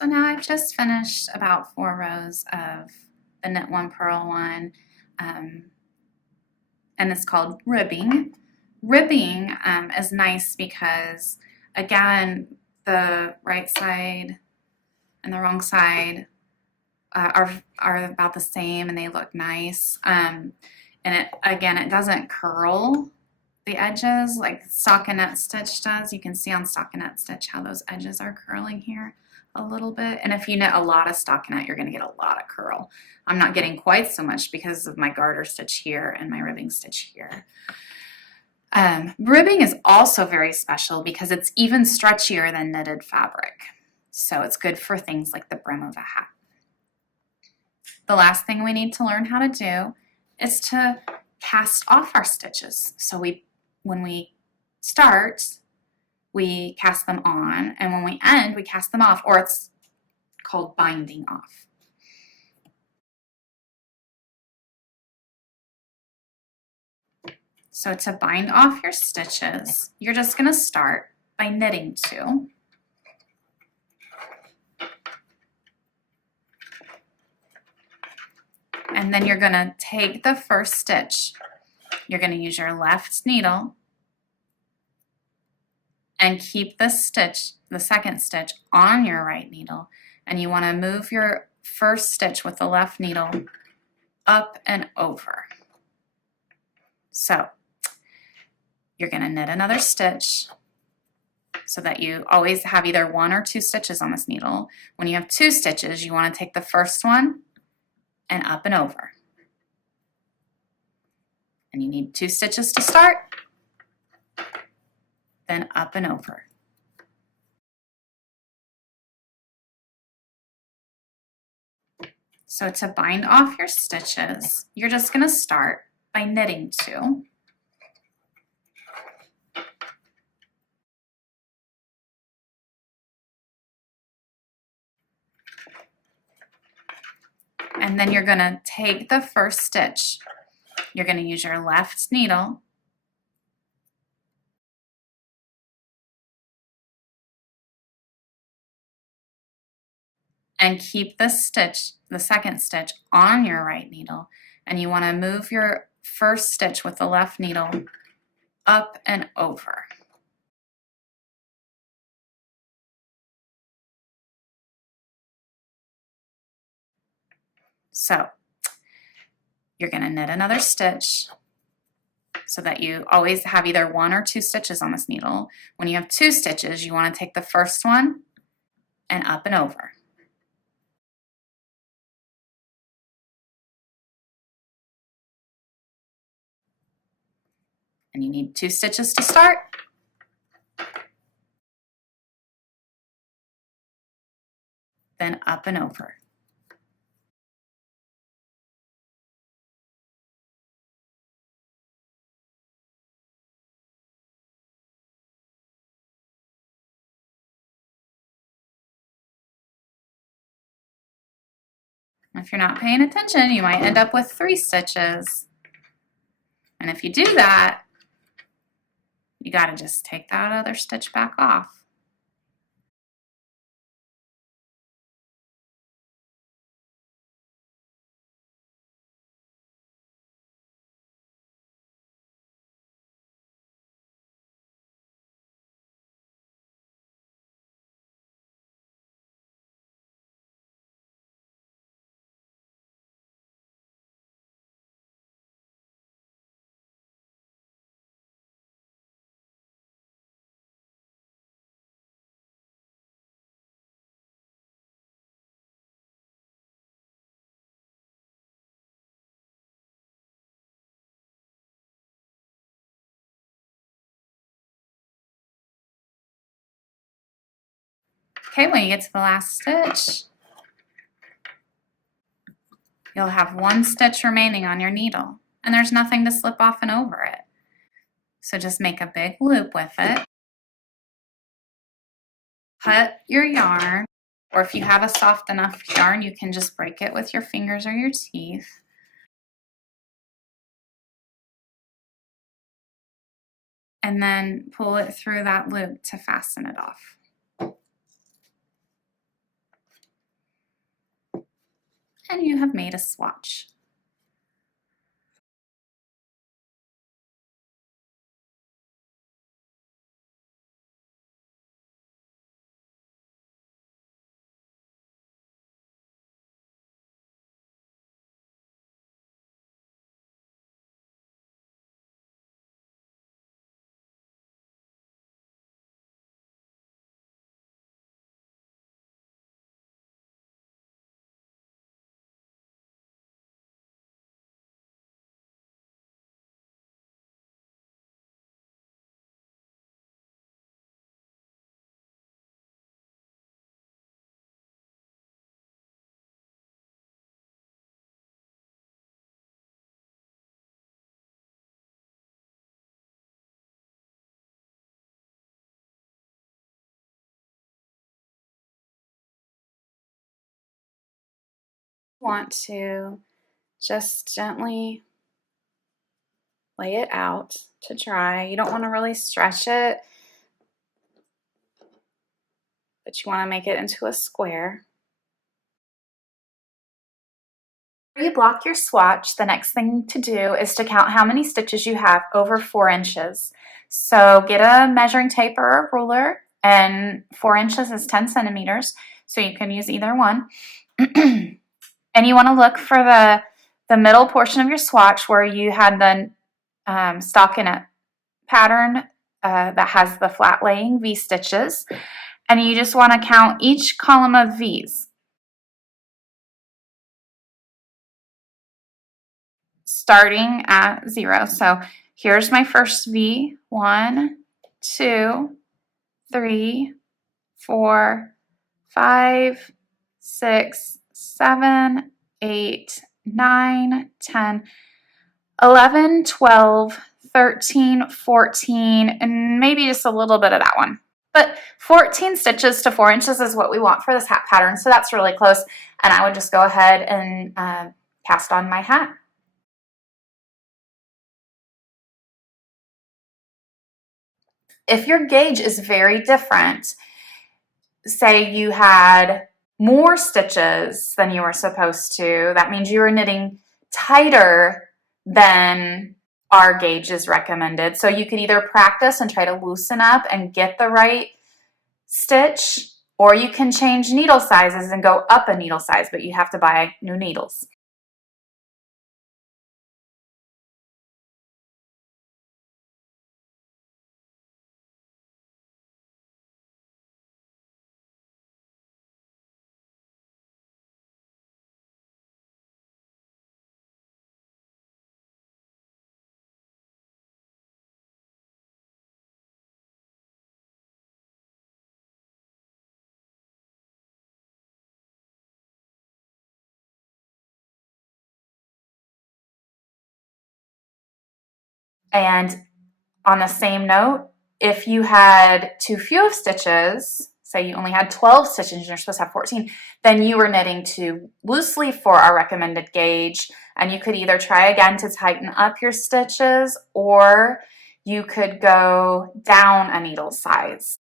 So now I've just finished about 4 rows of the knit one, purl one, and it's called ribbing. Ribbing is nice because, again, the right side and the wrong side are about the same and they look nice. And it doesn't curl the edges like stockinette stitch does. You can see on stockinette stitch how those edges are curling here a little bit. And if you knit a lot of stockinette, you're going to get a lot of curl. I'm not getting quite so much because of my garter stitch here and my ribbing stitch here. Ribbing is also very special because it's even stretchier than knitted fabric. So it's good for things like the brim of a hat. The last thing we need to learn how to do is to cast off our stitches. So when we start, we cast them on, and when we end, we cast them off, or it's called binding off. So to bind off your stitches, you're just going to start by knitting 2. And then you're going to take the first stitch. You're going to use your left needle and keep the stitch, the second stitch, on your right needle. And you want to move your first stitch with the left needle up and over. So you're going to knit another stitch so that you always have either 1 or 2 stitches on this needle. When you have 2 stitches, you want to take the first one and up and over. And you need 2 stitches to start, then up and over. So to bind off your stitches, you're just going to start by knitting 2. And then you're going to take the first stitch. You're going to use your left needle and keep the stitch, the second stitch, on your right needle. And you want to move your first stitch with the left needle up and over. So you're going to knit another stitch so that you always have either 1 or 2 stitches on this needle. When you have 2 stitches, you want to take the first one and up and over. And you need 2 stitches to start. Then up and over. If you're not paying attention, you might end up with 3 stitches. And if you do that, you got to just take that other stitch back off. Okay, when you get to the last stitch, you'll have 1 stitch remaining on your needle, and there's nothing to slip off and over it. So just make a big loop with it. Cut your yarn, or if you have a soft enough yarn, you can just break it with your fingers or your teeth. And then pull it through that loop to fasten it off. and you have made a swatch. Want to just gently lay it out to dry. You don't want to really stretch it, but you want to make it into a square. After you block your swatch, the next thing to do is to count how many stitches you have over 4 inches. So get a measuring tape or a ruler, and 4 inches is 10 centimeters, so you can use either one. And you want to look for the middle portion of your swatch where you had the stockinette pattern that has the flat laying V stitches, and you just want to count each column of V's, starting at 0. So here's my first V. 1, 2, 3, 4, 5, 6, 7, 8, 9, 10, 11, 12, 13, 14, and maybe just a little bit of that one. But 14 stitches to 4 inches is what we want for this hat pattern, so that's really close. And I would just go ahead and cast on my hat. If your gauge is very different, say you had more stitches than you were supposed to, that means you were knitting tighter than our gauge is recommended. So you could either practice and try to loosen up and get the right stitch, or you can change needle sizes and go up a needle size, but you have to buy new needles. And on the same note, if you had too few of stitches, say you only had 12 stitches and you're supposed to have 14, then you were knitting too loosely for our recommended gauge, and you could either try again to tighten up your stitches, or you could go down a needle size.